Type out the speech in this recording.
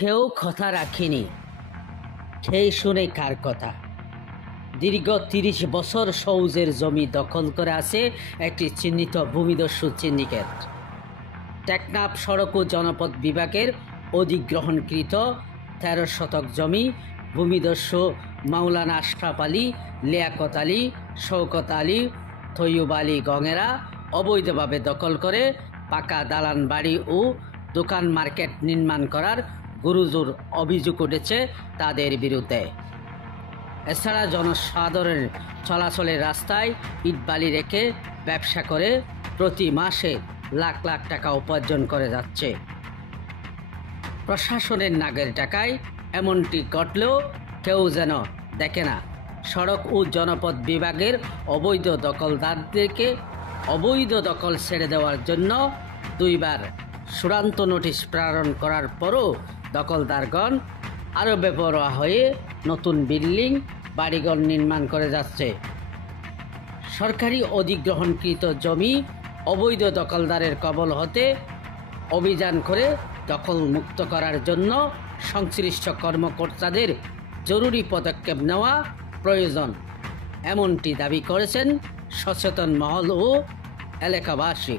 কেউ কথা রাখেনি, খেয়ে শুনে কার কথা। দীর্ঘ ৩০ বছর সওজের জমি দখল করে আছে একটি চিহ্নিত ভূমিদস্যু সিন্ডিকেট। টেকনাফ সড়ক ও জনপদ বিভাগের অধিগ্রহণকৃত ১৩ শতক জমি ভূমিদস্যু মাওলানা আশরাফ আলী, লিয়াকত আলী, শওকত আলী, তৈয়ব আলী গঙেরা অবৈধভাবে দখল করে পাকা দালান বাড়ি ও দোকান মার্কেট নির্মাণ করার গুরুজোর অভিযোগ উঠেছে তাদের বিরুদ্ধে। এছাড়া জনসাধারণের চলাচলের রাস্তায় ইটবালি রেখে ব্যবসা করে প্রতি মাসে লাখ লাখ টাকা উপার্জন করে যাচ্ছে। প্রশাসনের নাগের টাকায় এমনটি ঘটলেও কেউ যেন দেখে না। সড়ক ও জনপদ বিভাগের অবৈধ দখলদারদেরকে অবৈধ দখল ছেড়ে দেওয়ার জন্য দুইবার চূড়ান্ত নোটিশ প্রেরণ করার পরও দখলদারগণ আরও বেপরোয়া হয়ে নতুন বিল্ডিং বাড়িঘর নির্মাণ করে যাচ্ছে। সরকারি অধিগ্রহণকৃত জমি অবৈধ দখলদারের কবল হতে অভিযান করে দখল মুক্ত করার জন্য সংশ্লিষ্ট কর্মকর্তাদের জরুরি পদক্ষেপ নেওয়া প্রয়োজন, এমনটি দাবি করেছেন সচেতন মহল ও এলাকাবাসী।